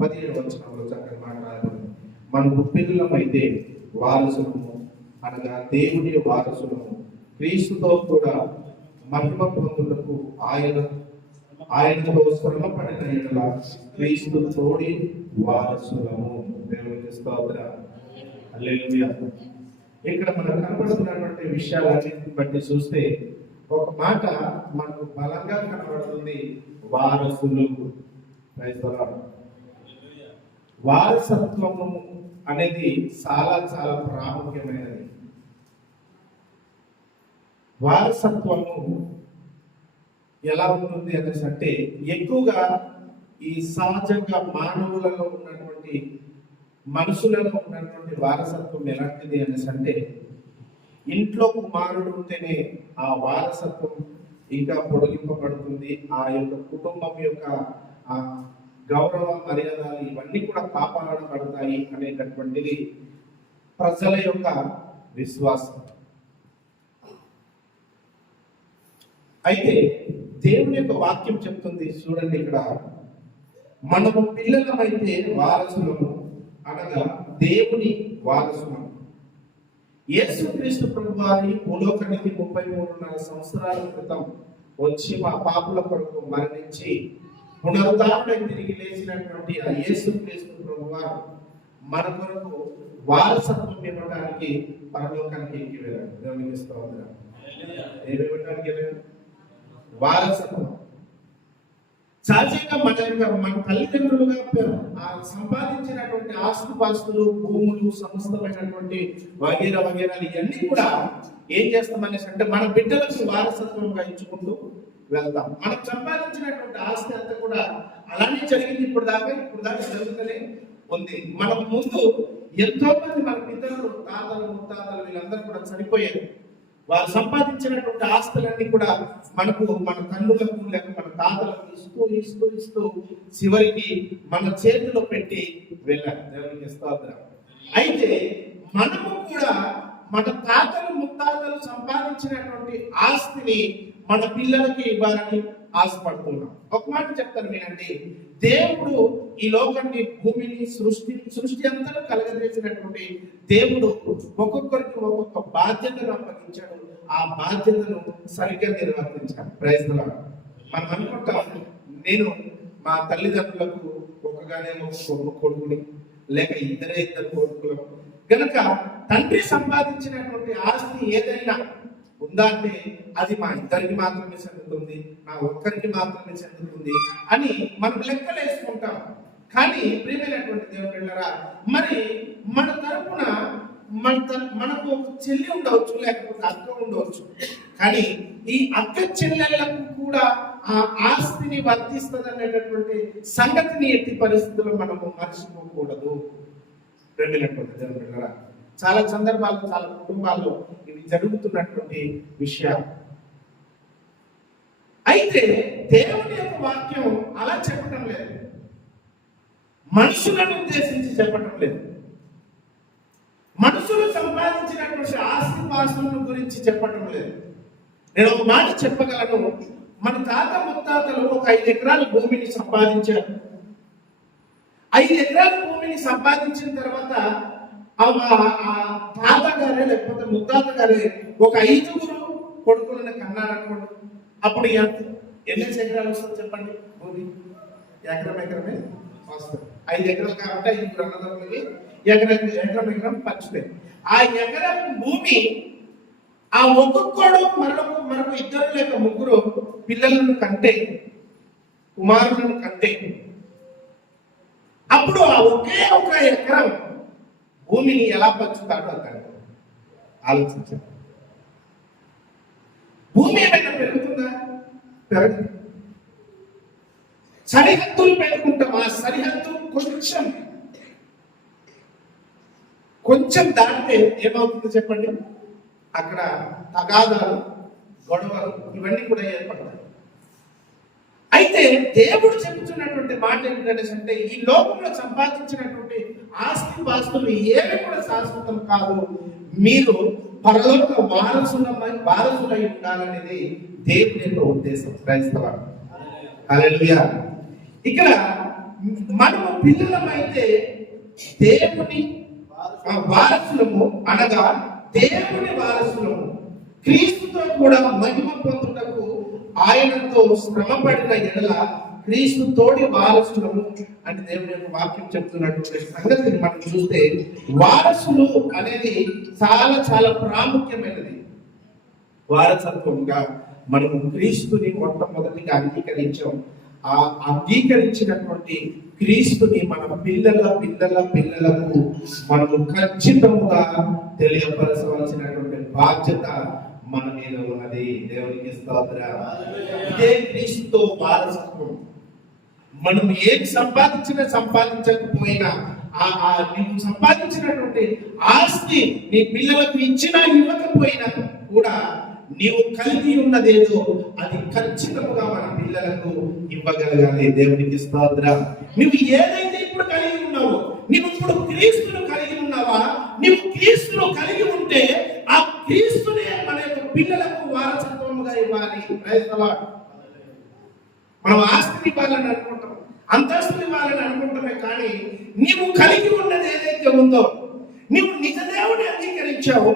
పదిహేడు వచనంలో చక్కని మాట్లాడుతుంది మన మనము వారసులము అనగా దేవుని వారసులము. క్రీస్తుతో కూడా మహిమ పొందుటకు ఆయన ఆయనతో శ్రమ పడిన క్రీస్తు తోడి వారసులము. దేవుని ఇక్కడ మనకు కనబడుతున్నటువంటి విషయాలన్నింటిని బట్టి చూస్తే ఒక మాట మనకు బలంగా కనబడుతుంది. వారసులు. వారసత్వము అనేది చాలా చాలా ప్రాముఖ్యమైనది. వారసత్వము ఎలా ఉంటుంది అనేసి అంటే ఎక్కువగా ఈ సహజంగా మానవులలో ఉన్నటువంటి మనుషులలో ఉన్నటువంటి వారసత్వం ఎలాంటిది అనేసి అంటే ఇంట్లో కుమారుడు ఉంటేనే ఆ వారసత్వం ఇంకా పొడిగింపబడుతుంది. ఆ యొక్క కుటుంబం యొక్క గౌరవ మర్యాదలు ఇవన్నీ కూడా కాపాడబడతాయి అనేటటువంటిది ప్రజల యొక్క విశ్వాసం. అయితే దేవుని యొక్క వాక్యం చెప్తుంది చూడండి ఇక్కడ. మనము పిల్లలమైతే వారసులము అనగా దేవుని వారసులము. యేసుక్రీస్తు ప్రభు వారి భూలోకానికి ముప్పై మూడున్నర సంవత్సరాల క్రితం వచ్చి మా పాపుల కొరకు మరణించి పునరుద్ధారణై తిరిగి లేచినటువంటి ఆ యేసుక్రీస్తు ప్రభు వారు మన కొరకు వారసత్వం ఇవ్వడానికి పరలోకానికి ఎక్కి వెళ్ళాడు దేవునికి స్తోత్రం ఏమి ఇవ్వడానికి వెళ్ళాడు వారసత్వం. సహజంగా మన యొక్క మన తల్లిదండ్రులుగా సంపాదించినటువంటి ఆస్తుపాస్తులు భూములు సమస్తమైనటువంటి వగేర వగేరాలు ఇవన్నీ కూడా ఏం చేస్తామనేసి అంటే మన బిడ్డలకు వారసత్వంగా ఇచ్చుకుంటూ వెళ్తాం మనం సంపాదించినటువంటి ఆస్తి అంతా కూడా అలానే జరిగింది ఇప్పుడు దాకా ఇప్పుడు దాకా జరుగుతూనే ఉంది. మనం ముందు ఎంతో మంది మన పితరులు తాతలు ముత్తాతలు వీళ్ళందరూ కూడా చనిపోయారు. వారు సంపాదించినటువంటి ఆస్తులన్నీ కూడా మనకు మన తల్లులకు లేక మన తాతలకు ఇస్తూ ఇస్తూ ఇస్తూ చివరికి మన చేతిలో పెట్టి వెళ్ళారు. దేవునికి స్తోత్రం. అయితే మనము కూడా మన తాతలు ముత్తాతలు సంపాదించినటువంటి ఆస్తిని మన పిల్లలకి ఇవ్వాలని ఆశపడుతున్నాం. ఒక మాట చెప్తాను వినండి. దేవుడు ఈ లోకాన్ని భూమిని సృష్టి సృష్టి అంతా కలగజేసినటువంటి దేవుడు ఒక్కొక్కరికి ఒక్కొక్క బాధ్యతను అప్పగించాడు ఆ బాధ్యతను సరిగ్గా నిర్వర్తించాడు. ప్రయత్నం మనం అనుకుంటాం నేను మా తల్లిదండ్రులకు ఒకగానే ఒక కొడుకుని లేక ఇద్దరే ఇద్దరు కొడుకులు. గనక తండ్రి సంపాదించినటువంటి ఆస్తి ఏదైనా ఉందా అంటే అది మా ఇద్దరికి మాత్రమే చెందుతుంది నా ఒక్కరికి మాత్రమే చెందుతుంది అని మనం లెక్కలు వేసుకుంటాం. కానీ ప్రియమైనటువంటి దేవుళ్ళరా మరి మన తరపున మన మనకు ఒక చెల్లి ఉండవచ్చు లేకపోతే అక్క ఉండవచ్చు. కానీ ఈ అక్క చెల్లెళ్ళకు కూడా ఆ ఆస్తిని వర్తిస్తుంది అనేటటువంటి సంగతిని ఎట్టి పరిస్థితుల్లో మనము మర్చిపోకూడదు. ప్రేమైనటువంటి దేవుళ్ళరా చాలా సందర్భాల్లో చాలా కుటుంబాల్లో ఇవి జరుగుతున్నటువంటి విషయాలు. అయితే దేవుని యొక్క వాక్యం అలా చెప్పటం లేదు. మనుషులను ఉద్దేశించి చెప్పటం లేదు. మనుషులు సంపాదించినటువంటి ఆస్తి పాస్తుల గురించి చెప్పటం లేదు. నేను ఒక మాట చెప్పగలను. మన తాత ముత్తాతలు ఒక ఐదు ఎకరాల భూమిని సంపాదించారు. ఐదు ఎకరాల భూమిని సంపాదించిన తర్వాత తాత గారే లేకపోతే ముత్తాత గారే ఒక ఐదుగురు కొడుకులను కన్నారనుకోండి. అప్పుడు ఎంత ఎన్ని ఎకరాలు వస్తుంది చెప్పండి? భూమి? ఎకరం ఎకరమే? వస్తుంది. ఐదు ఎకరాలు కాబట్టి ఐదుగురు అన్నదమ్ములకి ఎకరం ఎకరం ఎకరం పంచుతాయి ఆ ఎకరం భూమి ఆ ఒక్కొక్కడు మరొక మరొక ఇద్దరు లేక ముగ్గురు పిల్లలను కంటే కుమారులను కంటే అప్పుడు ఆ ఒకే ఒక ఎకరం భూమిని ఎలా పంచుతాడో అతను ఆలోచించాడు. భూమి ఏమైనా పెరుగుతుందా? పెరగదు. సరిహద్దులు పెట్టుకుంటాం ఆ సరిహద్దు కొంచెం. కొంచెం దాటితే ఏమవుతుందో చెప్పండి? అక్కడ తగాదాలు గొడవలు ఇవన్నీ కూడా ఏర్పడతాయి. అయితే దేవుడు చెబుతున్నటువంటి మాట ఏంటంటే అంటే ఈ లోకంలో సంపాదించినటువంటి ఆస్తి పాస్తులు ఏవి కూడా శాశ్వతం కాదు. మీరు పరలోక వారసులమై వారసులై ఉండాలనేది దేవుని యొక్క ఉద్దేశం క్రైస్తవ ఇక్కడ మనము పిల్లలమైతే దేవుని వారసులము అనగా దేవుని వారసులము. క్రీస్తుతో కూడా మహిమ పొందుటకు ఆయనతో శ్రమపడిన ఎడల క్రీస్తు తోటి వారసులము అని దేవుని యొక్క వాక్యం చెప్తున్నటువంటి సంగతిని మనం చూస్తే వారసులు అనేది చాలా చాలా ప్రాముఖ్యమైనది. వారసత్వంగా మనము క్రీస్తుని మొట్టమొదటిగా అంగీకరించాం. ఆ అంగీకరించినటువంటి క్రీస్తుని మన పిల్లల పిల్లల పిల్లలకు మనము ఖచ్చితముగా తెలియపరచవలసినటువంటి బాధ్యత మన మీద ఉన్నది. దేవునికి స్తోత్ర ఇదే క్రీస్తుతో వారసత్వం మనం ఏది సంపాదించినా సంపాదించకపోయినా ఆ ఆ నీవు సంపాదించినటువంటి ఆస్తి నీ పిల్లలకు ఇచ్చినా ఇవ్వకపోయినా కూడా నీవు కలిగి ఉన్నదేదో అది ఖచ్చితంగా మన పిల్లలకు ఇవ్వగలగాలి. దేవునికి స్తోత్ర. నువ్వు ఏదైతే ఇప్పుడు కలిగి ఉన్నావో నీవు ఇప్పుడు క్రీస్తును కలిగి ఉన్నావా నీవు క్రీస్తును కలిగి ఉంటే ఆ క్రీస్తునే మన యొక్క పిల్లలకు వారసత్వముగా ఇవ్వాలి Praise the Lord. మనం ఆస్తిని ఇవ్వాలని అనుకుంటాం అంతస్తుని ఇవ్వాలని అనుకుంటామే కానీ నీవు కలిగి ఉన్నది ఏదైతే ఉందో నీవు నిజ దేవుని అంగీకరించావు.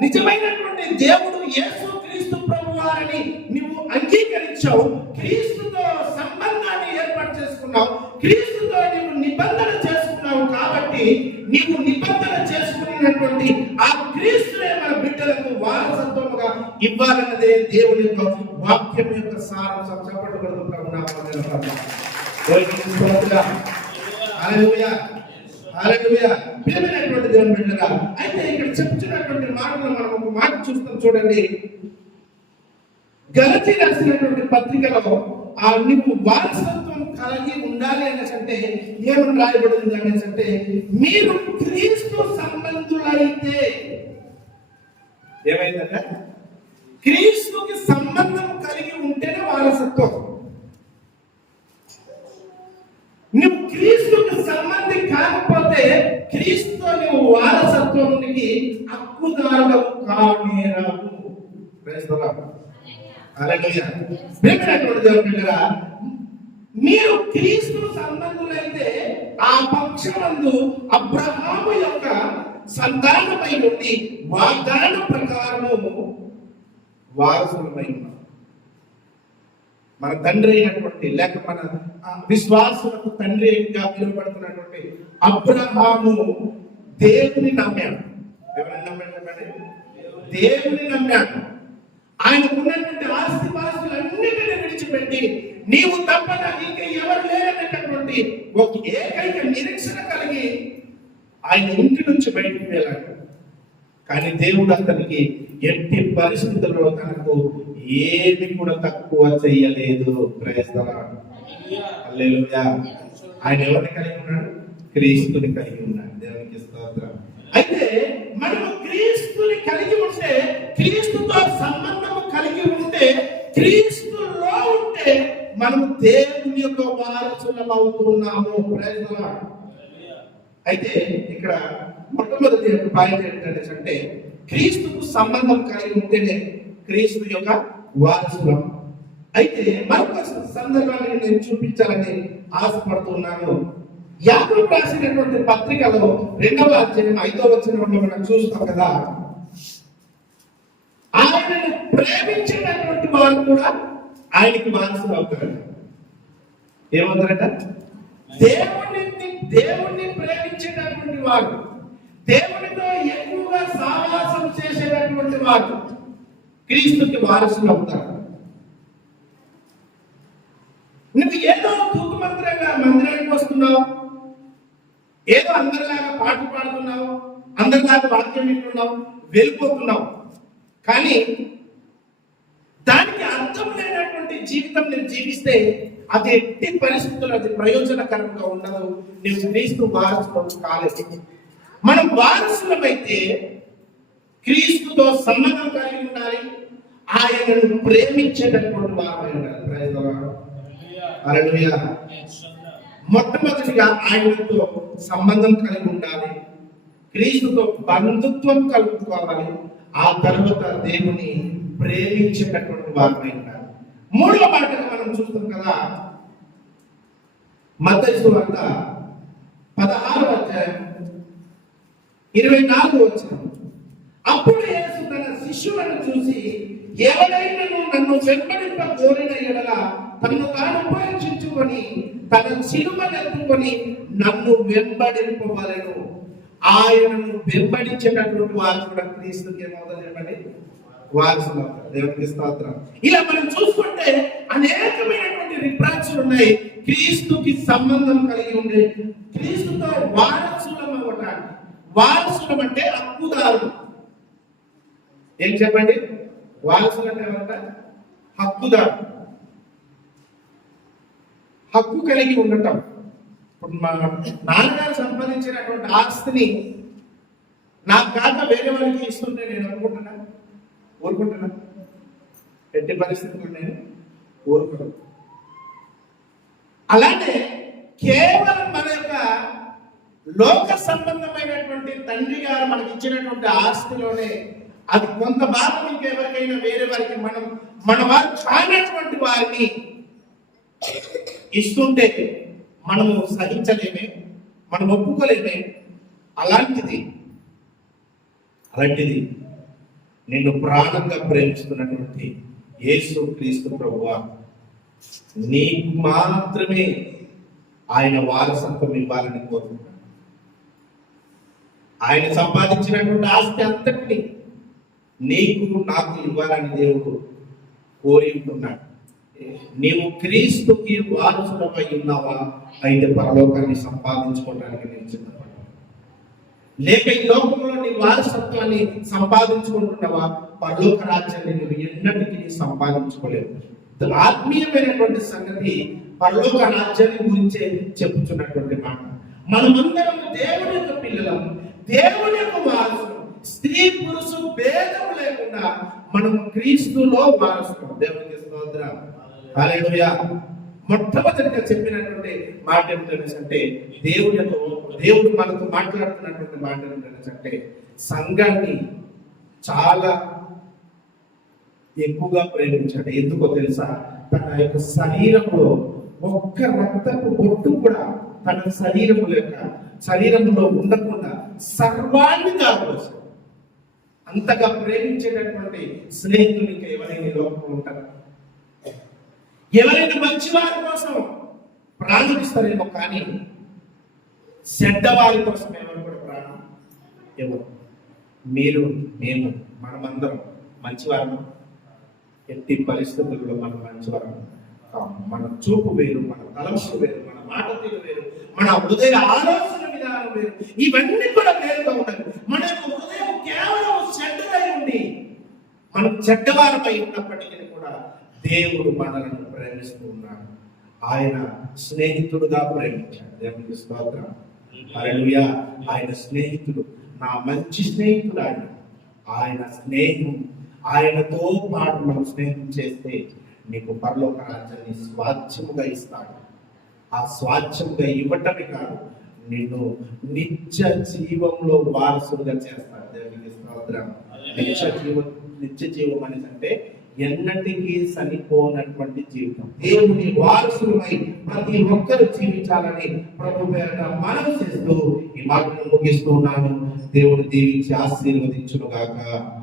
నిజమైనటువంటి దేవుడు యేసు క్రీస్తు ప్రభు వారిని నువ్వు అంగీకరించావు. క్రీస్తుతో సంబంధాన్ని ఏర్పాటు చేసుకున్నావు. క్రీస్తుతో నీవు నిబంధన చేసుకున్నావు కాబట్టి నీవు నిబంధన చేసుకున్నటువంటి ఆ క్రీస్తునే మన బిడ్డలకు వారసత్వముగా ఇవ్వాలన్నదే దేవుని యొక్క వాక్యం యొక్క సారం చెప్పబడుతుంది ప్రభునామమున. దేవునికి స్తోత్రం. హల్లెలూయా. హల్లెలూయా. ప్రియమైనటువంటి దేవుని బిడ్డగా అయితే ఇక్కడ చెప్తున్నటువంటి మాటలు మనం ఒక మాట చూస్తాం చూడండి గలతి రాసినటువంటి పత్రికలో ఆ నీకు వారసత్వం కలిగి ఉండాలి అనేసంటే ఏమని రాయబడింది అనేసంటే మీరు క్రీస్తు సంబంధులైతే ఏమైందంటే క్రీస్తుకి సంబంధం కలిగి ఉంటేనే వారసత్వం. నువ్వు క్రీస్తుకి సంబంధి కాకపోతే క్రీస్తు నువ్వు వారసత్వానికి హక్కుదారులకు కానేరావు మీరు క్రీస్తు సంబంధులైతే ఆ పక్షమందు అబ్రహాము యొక్క సంతానమై ఉండి వాగ్దాన ప్రకారము వారసులమై ఉన్నాం మన తండ్రి అయినటువంటి లేక మన ఆ, విశ్వాసులకు తండ్రి అయినగా పిలువబడుతున్నటువంటి అబ్రహాము దేవుని నమ్మాడు. ఎవరైనా నమ్మాడు చెప్పండి? దేవుని నమ్మాడు. ఆయనకున్నటువంటి ఆస్తి పాస్తులన్నిటిని విడిచిపెట్టి నీవు తప్ప ఇంకా ఎవరు లేరనేటటువంటి ఒక ఏకైక నిరీక్షణ కలిగి ఆయన ఇంటి నుంచి బయటకు వెళ్ళాడు. కానీ దేవుడు అతనికి ఎట్టి పరిస్థితుల్లో తనకు ఏమి కూడా తక్కువ చెయ్యలేదు. ప్రయత్నాలు ఆయన ఎవరిని కలిగి ఉన్నాడు? క్రీస్తుని కలిగి ఉన్నాడు. దేవునికి స్తోత్రం. అయితే మనం క్రీస్తుని కలిగి ఉంటే క్రీస్తుతో సంబంధం కలిగి ఉంటే క్రీస్తులో ఉంటే మనం దేవుని యొక్క వారసులం అవుతున్నాము. ప్రయత్నం. అయితే ఇక్కడ మొట్టమొదటి పాయింట్ ఏంటంటే అంటే క్రీస్తుకు సంబంధం కలిగి ఉంటేనే క్రీస్తు యొక్క వారసులం. అయితే మరొక సందర్భాన్ని నేను చూపించాలని ఆశపడుతున్నాను. యాత్ర రాసినటువంటి పత్రికలో రెండవ అధ్యాయం ఐదవ వచనంలో మనం చూస్తాం కదా. ఆయనను ప్రేమించినటువంటి వారు కూడా ఆయనకి వారసులు అవుతారు. ఏమవుతారట? దేవుణ్ణి దేవుణ్ణి ప్రేమించేటటువంటి వాడు. దేవునితో ఎక్కువగా సావాసం చేసేటటువంటి వాడు. క్రీస్తుకి వారసులు అవుతాడు నువ్వు ఏదో తూకు మంత్రంగా మందిరానికి వస్తున్నావు. ఏదో అందరిలాగా పాటలు పాడుతున్నావు. అందరిలాగా వాక్యం వింటున్నావు. వెళ్ళిపోతున్నావు. కానీ దానికి అర్థం లేదు లేనటువంటి జీవితం నేను జీవిస్తే అది ఎట్టి పరిస్థితుల్లో అది ప్రయోజనకరంగా ఉండదు. నేను క్రీస్తు వారసులం కాలేదు. మనం వారసులమైతే క్రీస్తుతో సంబంధం కలిగి ఉండాలి. ఆయనను ప్రేమించేటటువంటి వారమై ఉండాలి. మొట్టమొదటిగా ఆయనతో సంబంధం కలిగి ఉండాలి. క్రీస్తుతో బంధుత్వం కలుపుకోవాలి. ఆ తర్వాత దేవుని ప్రేమించేటటువంటి వారమై ఉండాలి. మూడవ మాటగా మనం చూస్తాం కదా. మద్దతు వార్త పదహారు అధ్యాయం ఇరవై నాలుగు వచ్చిన అప్పుడు యేసు తన శిష్యులను చూసి ఎవరైనా నన్ను వెంబడింప కోరిన ఎడల తన్ను తాను ఉపయోగించుకొని తన సిలువనెత్తుకొని నన్ను వెంబడింపవలను. ఆయనను వెంబడించేటటువంటి వారు కూడా క్రీస్తుకి ఏమవుతుంది చెప్పండి. వారసులు దేవునికి స్తోత్రం. ఇలా మనం అంటే అనేకమైనటువంటి రిఫరెన్స్లు ఉన్నాయి. క్రీస్తుకి సంబంధం కలిగి ఉండే క్రీస్తుతో వారసులం అవ్వటానికి. వారసులం అంటే హక్కుదారులు ఏం చెప్పండి? వారసులు అంటే ఎవరంట? హక్కుదారు హక్కు కలిగి ఉండటం. ఇప్పుడు మా నాన్నగారు సంపాదించినటువంటి ఆస్తిని నాకు కాక వేరే వాళ్ళకి ఇస్తుంటే నేను అనుకుంటున్నా? ఊరుకుంటున్నా? ఎట్టి పరిస్థితుల్లో నేను ఊరుకోవడం అలానే కేవలం మన యొక్క లోక సంబంధమైనటువంటి తండ్రి గారు మనకి ఇచ్చినటువంటి ఆస్తిలోనే అది కొంత భాగం ఇంకెవరికైనా వేరే వారికి మనం మన వారు కానటువంటి వారిని ఇస్తుంటే మనము సహించలేమే మనం ఒప్పుకోలేమే. అలాంటిది అలాంటిది నిన్ను ప్రాణంగా ప్రేమిస్తున్నటువంటి యేసు క్రీస్తు ప్రభువా నీకు మాత్రమే ఆయన వారసత్వం ఇవ్వాలని కోరుకుంటున్నాను. ఆయన సంపాదించినటువంటి ఆస్తి అంతటిని నీకు నాకు ఇవ్వాలని దేవుడు కోరి ఉంటున్నాడు. నీవు క్రీస్తుకి వారసుడమై ఉన్నావా? అయితే పరలోకాన్ని సంపాదించుకోవడానికి నేను సిద్ధపడ్డా లేక ఈ లోకంలో నీ వారసత్వాన్ని సంపాదించుకుంటున్నావా? పరలోక రాజ్యాన్ని నువ్వు ఎన్నటి సంపాదించుకోలేము ఆత్మీయమైనటువంటి సంగతి పరలోక రాజ్యాన్ని గురించే చెప్పుచున్నటువంటి మాట. మనమందరం దేవుని యొక్క పిల్లలం దేవుని యొక్క వారసులు స్త్రీ పురుషు భేదం లేకుండా మనం క్రీస్తులో వారసులం. దేవునికి స్తోత్రం. మొట్టమొదటిగా చెప్పినటువంటి మాట ఏమిటంటే దేవుడి యొక్క దేవుడు మనతో మాట్లాడుతున్నటువంటి మాట ఏమిటంటే సంఘాన్ని చాలా ఎక్కువగా ప్రేమించాడు. ఎందుకో తెలుసా? తన యొక్క శరీరంలో ఒక్క రక్తపు బొట్టు కూడా తన శరీరము యొక్క శరీరంలో ఉండకుండా సర్వాన్ని దారిపోసాడు అంతగా ప్రేమించేటటువంటి స్నేహితులు ఇంకా ఎవరైనా ఈ లోకంలో ఉంటారా? ఎవరైనా మంచి వారి కోసం ప్రాణమిస్తారేమో కానీ చెడ్డ వారి కోసం ఎవరు కూడా ప్రాణం ఎవరు? మీరు మేము మనమందరం మంచివారము? ఎట్టి పరిస్థితుల్లో మనం మంచివారం కాము. మన చూపు వేరు మన తలంపు వేరు మన మాట తీరు వేరు మన హృదయ ఆలోచన విధానం వేరు. ఇవన్నీ కూడా వేరుగా ఉండాలి మన హృదయం కేవలం చెడ్డదై ఉండి మనం చెడ్డవారమై ఉన్నప్పటికీ కూడా దేవుడు మనలను ప్రేమిస్తూ ఉన్నాడు. ఆయన స్నేహితుడుగా ప్రేమించాడు. దేవునికి స్తోత్రం. హల్లెలూయా. ఆయన స్నేహితుడు. నా మంచి స్నేహితుడు ఆయన. ఆయన స్నేహం ఆయనతో పాటు మనం స్నేహం చేస్తే నీకు పరలోక రాజ్యాన్ని స్వాచ్ఛముగా ఇస్తాడు. ఆ స్వాచ్ఛముగా ఇవ్వటమే కాదు నిన్ను నిత్య జీవంలో వారసుడుగా చేస్తాడు. దేవునికి స్తోత్రం. నిత్య జీవం నిత్య జీవం అనేది అంటే ఎన్నటికీ సరిపోనటువంటి జీవితం. దేవుని వారసులమై ప్రతి ఒక్కరు జీవించాలని ప్రభు పేరట మనం చేస్తూ ఈ మాటను ముగిస్తూ ఉన్నాను. దేవుడు దీవించి ఆశీర్వదించును గాక